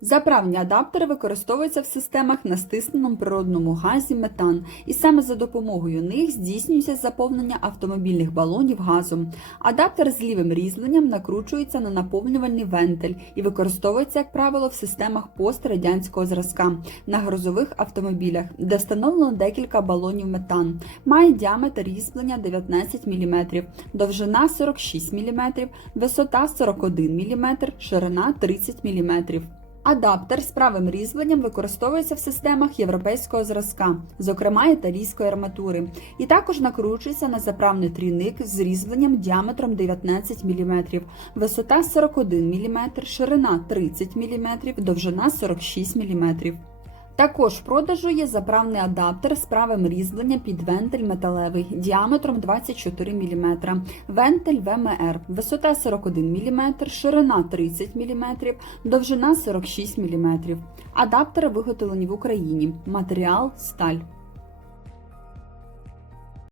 Заправні адаптери використовуються в системах на стисненому природному газі метан, і саме за допомогою них здійснюється заповнення автомобільних балонів газом. Адаптер з лівим різьбленням накручується на наповнювальний вентиль і використовується, як правило, в системах пострадянського зразка на грузових автомобілях, де встановлено декілька балонів метан. Має діаметр різьблення 19 мм, довжина 46 мм, висота 41 мм, ширина 30 мм. Адаптер з правим різьбленням використовується в системах європейського зразка, зокрема італійської арматури, і також накручується на заправний трійник з різьбленням діаметром 19 мм, висота 41 мм, ширина 30 мм, довжина 46 мм. Також в продажу є заправний адаптер з правим різьбленням під вентиль металевий діаметром 24 мм, вентиль ВМР, висота 41 мм, ширина 30 мм, довжина 46 мм. Адаптери виготовлені в Україні. Матеріал сталь.